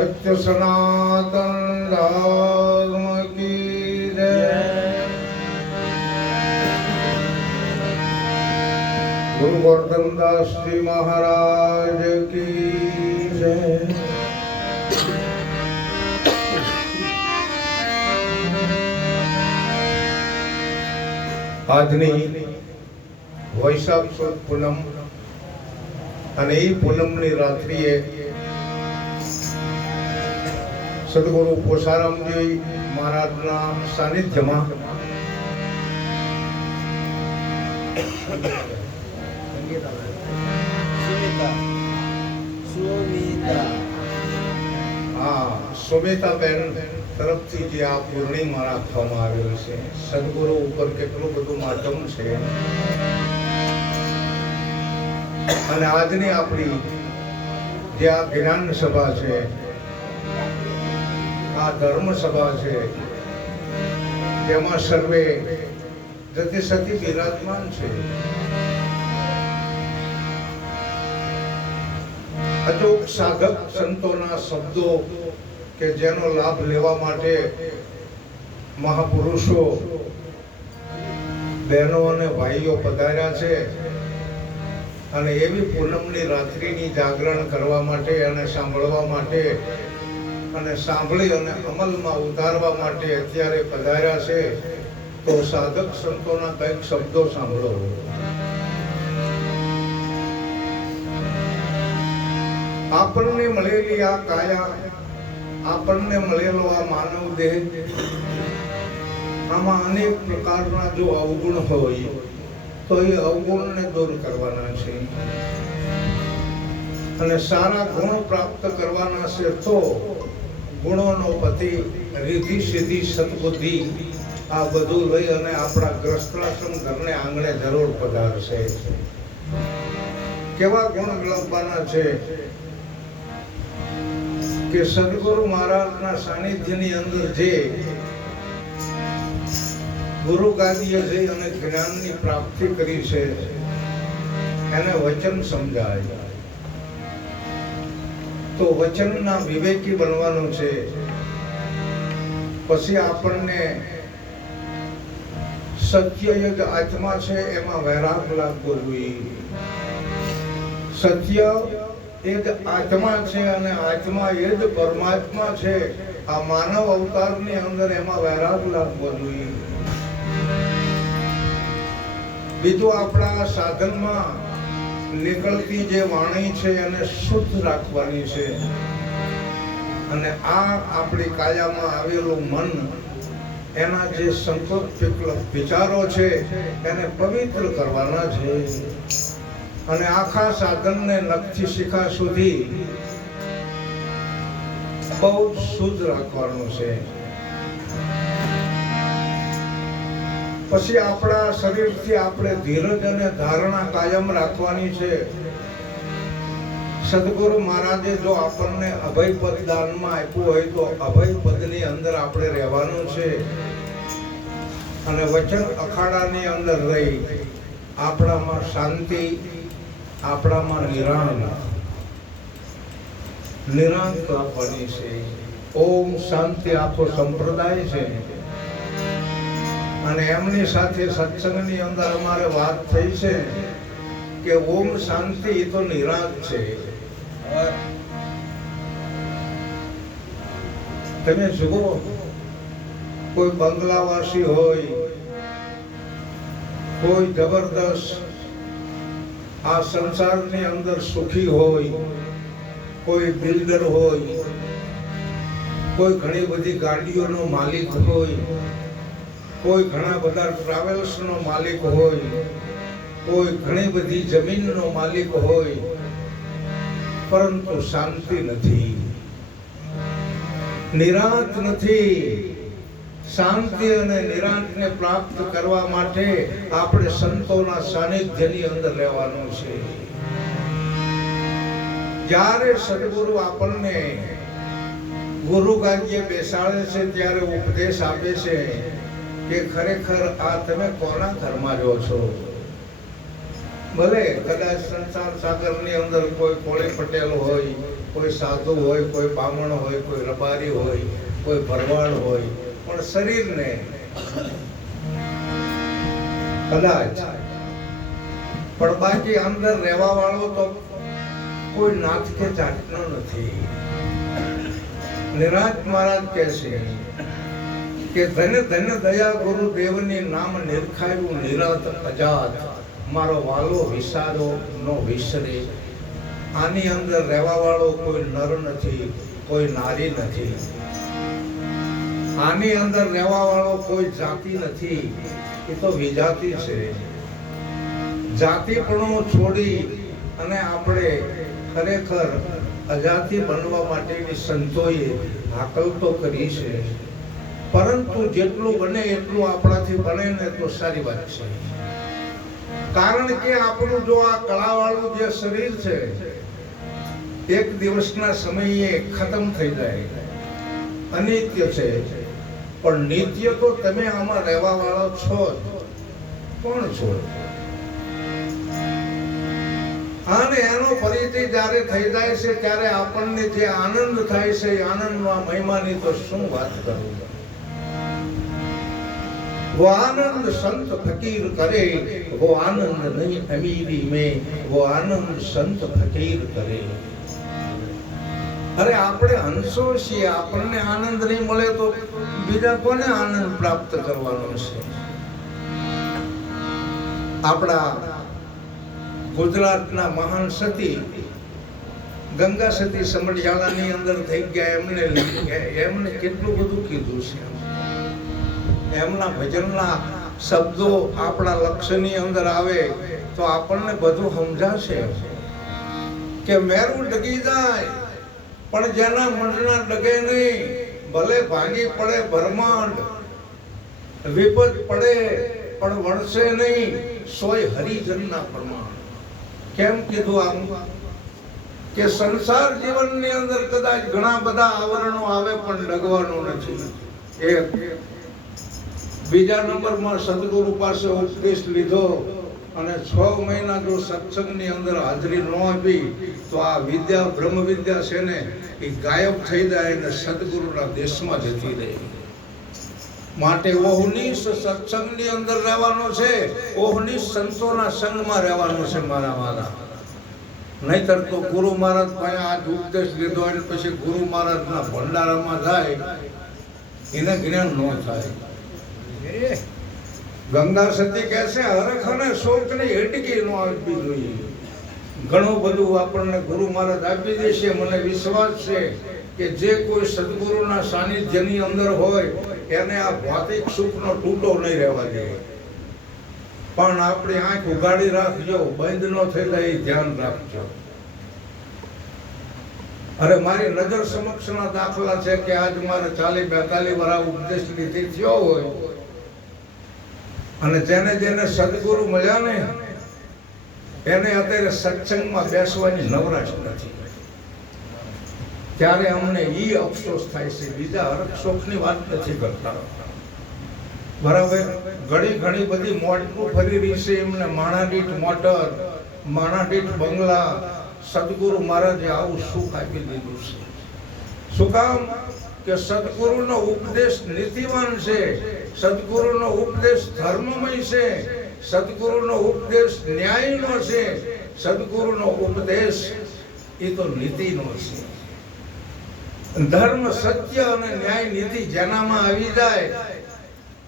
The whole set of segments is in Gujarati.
सत्य सनातन धर्म की जय। गुरु गोवर्धन दास जी महाराज की जय। આજની વૈશાખ સુદ પૂનમ અને એ પૂનમની રાત્રિએ સદગુરુ પોસારામજી મહારાજના સાનિધ્યમાં સુમિતાબેન તરફથી જે આ પૂર્ણિમા રાખવામાં આવેલ છે, સદગુરુ ઉપર કેટલું બધું માધ્યમ છે. અને આજની આપણી જે આ જ્ઞાન સભા છે, આ ધર્મ સભા છે, તેમાં સર્વે જતી સતી બિરાજમાન છે. અચૂક સાધક સંતોના શબ્દો કે જેનો લાભ લેવા માટે મહાપુરુષો, બહેનો અને ભાઈઓ પધાર્યા છે. અને એવી પૂનમની રાત્રિની જાગરણ કરવા માટે અને સાંભળવા માટે અને સાંભળી અને અમલમાં ઉતારવા માટે અત્યારે પધાર્યા છે. તો સાધક સંતોના કંઈક શબ્દો સાંભળો. આપણને મળેલી આ કાયા, આપણને મળેલો આ માનવ દેહ, આમાં અનેક પ્રકારના જો અવગુણ હોય તો એ અવગુણને દૂર કરવાના છે. અને સારા ગુણ પ્રાપ્ત કરવાના છે. તો ગુણોનો પતિ, રીધિ સિદ્ધિ સદબુદ્ધિ, આ બધું લઈ અને આપણા ગ્રસ્તાશ્રમ ઘરને આંગણે જરૂર પધારશે. કેવા ગુણ મેળવવાના છે કે સદગુરુ મહારાજના સાનિધ્યની અંદર જે ગુરુ ગાદીએ જઈ અને જ્ઞાનની પ્રાપ્તિ કરી છે, એને વચન સમજાય. તો વચનના વિવેકી બનવાનું છે. પછી આપણને સત્ય યુગ આત્મા છે, એમાં વૈરાગ લાગવો જોઈએ. સત્ય એ જ આત્મા છે અને આત્મા એ જ પરમાત્મા છે. આ માનવ અવતારની અંદર એમાં વૈરાગ લાગવો જોઈએ. બીજું, આપણા સાધનમાં નીકળતી જે વાણી છે એને શુદ્ધ રાખવાની છે. અને આ આપણી કાયામાં આવેલું મન, એના જે સંકલ્પ વિચારો છે એને પવિત્ર કરવાના છે. અને આખા સાધનને નખથી શિખા સુધી બહુ શુદ્ધ રાખવાનું છે. પછી આપણા શરીરથી આપણે ધીરજ અને ધારણા કાયમ રાખવાની છે. સદગુરુ મહારાજે જો આપણને અભયપદ દાનમાં આપ્યું હોય તો અભયપદની અંદર આપણે રહેવાનું છે. અને વચન અખાડાની અંદર રહી આપણામાં શાંતિ, આપણામાં નિરાંત આપવાની છે. ઓમ શાંતિ આખો સંપ્રદાય છે. અને એમની સાથે સત્સંગની અંદર અમારે વાત થઈ છે કે ઓમ શાંતિ એ તો નિરાંત છે. તમે જુઓ, કોઈ બંગલાવાસી હોય, કોઈ જબરદસ્ત આ સંસારની અંદર સુખી હોય, કોઈ બિલ્ડર હોય, કોઈ ઘણી બધી ગાડીઓનો માલિક હોય, કોઈ ઘણા બધા ટ્રાવેલ્સનો માલિક હોય, કોઈ ઘણી બધી જમીનનો માલિક હોય, પરંતુ શાંતિ નથી, નિરાંત નથી. શાંતિ અને નિરાંતને પ્રાપ્ત કરવા માટે આપણે સંતોના સાનિધ્યની અંદર રહેવાનું છે. જ્યારે સદગુરુ આપણને ગુરુ ગાદીએ બેસાડે છે ત્યારે ઉપદેશ આપે છે કે ખરેખર આ તમે કોના ઘરમાં રહો છો? ભલે કદાચ સંસાર સાગરની અંદર કોઈ કોળી પટેલ હોય, કોઈ સાધુ હોય, કોઈ બામણ હોય, કોઈ રબારી હોય, કોઈ ભરવાડ હોય, પણ શરીરને કદાચ, પણ બાકી અંદર રહેવા વાળો તો કોઈ નાથ કે જાતનો નથી. નિરાજ મહારાજ કહે છે કે ધન્ય ધન્ય દયા ગુરુદેવની નામ નિરખાયું નિરત અજાત, મારો વાલો વિસારો નો વિસરે. આની અંદર રહેવા વાળો કોઈ નર નથી, કોઈ નારી નથી. આની અંદર રહેવા વાળો કોઈ જાતિ નથી, એ તો વિજાતિ છે. જાતિપણું છોડી અને આપણે ખરેખર અજાતિ બનવા માટેની સંતોએ હાકલ તો કરી છે, પરંતુ જેટલું બને એટલું આપણાથી બને ને તો સારી વાત છે. કારણ કે આપણું જો આ કળાવાળું જે શરીર છે એક દિવસના સમયે ખતમ થઈ જાય, અનિત્ય છે. પણ નિત્ય તો તમે આમાં રહેવા વાળો છો. કોણ છો? અને એનો પરિચય જ્યારે થઈ જાય છે ત્યારે આપણને જે આનંદ થાય છે એ આનંદના મહિમાની તો શું વાત કરું. वो आनंद संत फकीर करे, वो आनंद नहीं अमीरी में, वो आनंद संत फकीर करे. अरे આપણે હંસો છીએ, આપણને આનંદ નહીં મળે તો બીજા કોને આનંદ પ્રાપ્ત કરવાનો છે? આપણા ગુજરાતના મહાન સતી ગંગા સતી સમઢિયાળાની અંદર થઈ ગયા. એમને કેટલું બધું કીધું છે. એમના ભજનના શબ્દો આપણા લક્ષ્યની અંદર આવે તો આપણને બધું સમજાશે કે મેરું ડગી જાય પણ જેના મનના ડગે નહીં. ભલે ભાંગી પડે બ્રહ્માંડ, વિપત પડે પણ વણશે નહીં, સોય હરિજનના પ્રમાણ. કેમ કીધું આમ? કે સંસાર જીવનની અંદર કદાચ ઘણા બધા આવરણો આવે પણ ડગવાનું નથી. એક બીજા નંબરમાં સદગુરુ પાસે ઉપદેશ લીધો અને 6 મહિના જો સત્સંગની અંદર હાજરી ન આપી તો આ વિદ્યા બ્રહ્મ વિદ્યા છે ને એ ગાયબ થઈ જાય અને સદગુરુના દેશમાં જતી રહે. માટે ઓહનીશ સત્સંગની અંદર રહેવાનો છે, ઓહનીશ સંતોના સંગમાં રહેવાનો છે મારા વાલા. નહીતર તો ગુરુ મહારાજ પાસે આ ઉપદેશ લીધો અને પછી ગુરુ મહારાજના ભંડારામાં જાય એને જ્ઞાન ન થાય. ગંગા સતી કહે છે હરખ અને શોક ની હેટકી નો આપવી જોઈએ. ઘણું બધું આપણને ગુરુ મહારાજ આપી દેશે. મને વિશ્વાસ છે કે જે કોઈ સદગુરુના સાનિધ્યની અંદર હોય એને આ ભૌતિક સુખનો તૂટો નહીં રહેવા જોઈએ. પણ આપણે આંખ ઉગાડી રાખજો, બંધ ન થઈ જાય ધ્યાન રાખજો. અરે મારી નજર સમક્ષના દાખલા છે કે આજ મારે 40-42 વર્ષ ઉપદેશ લીધી થયો હોય અને જેને જેને સદગુરુ મળ્યા ને એને અત્યારે સત્સંગમાં બેસવાની નવરાશ નથી. ત્યારે અમને ઈ અફસોસ થાય છે, બીજા હરખ શોખની વાત નથી કરતા. બરાબર? ઘણી બધી મોટું ફરી રહી છે. એમને માણાદીઠ મોટર, માણાદીઠ બંગલા સદગુરુ મહારાજે આવું સુખ આપી દીધું છે. શું કામ? કે સદગુરુનો ઉપદેશ નીતિવાન છે, સદગુરુનો ઉપદેશ ધર્મમય છે, સદગુરુનો ઉપદેશ ન્યાયનો છે, સદગુરુનો ઉપદેશ એ તો નીતિનો છે. ધર્મ, સત્ય અને ન્યાય નીતિ જેનામાં આવી જાય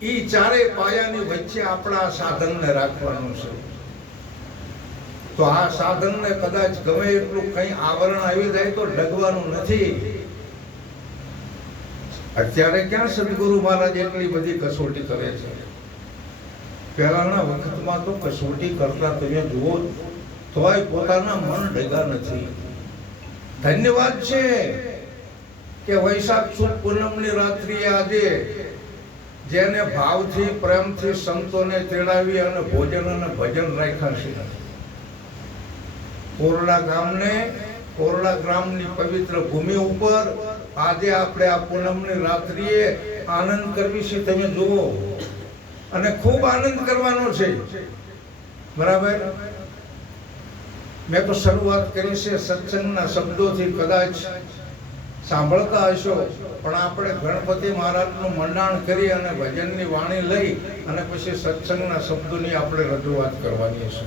એ ચારે પાયાની વચ્ચે આપણા સાધનને રાખવાનું છે. તો આ સાધનને કદાચ ગમે એટલું કઈ આવરણ આવી જાય તો ડગવાનું નથી. અત્યારે ક્યાં સદગુરુ મહારાજ એટલી બધી કસોટી કરે છે? પહેલાના વખતમાં તો કસોટી કરતા તમે જુઓ તોય પોતાના મન ડગા નથી. ધન્યવાદ છે કે વૈશાખ સુદ પૂનમની રાત્રિએ આજે જેને ભાવથી પ્રેમથી સંતોને તેડાવી અને ભોજન અને ભજન રાખ્યા છે. કોરડા ગ્રામની પવિત્ર ભૂમિ ઉપર આજે આપણે આ પૂનમની રાત્રિએ આનંદ કરવી છે. તમે જુઓ અને ખૂબ આનંદ કરવાનો છે. બરાબર? મેં તો શરૂઆત કરી છે સત્સંગના શબ્દોથી, કદાચ સાંભળતા હશો, પણ આપણે ગણપતિ મહારાજનું મંડાણ કરી અને ભજનની વાણી લઈ અને પછી સત્સંગના શબ્દોની આપણે રજૂઆત કરવાની છે.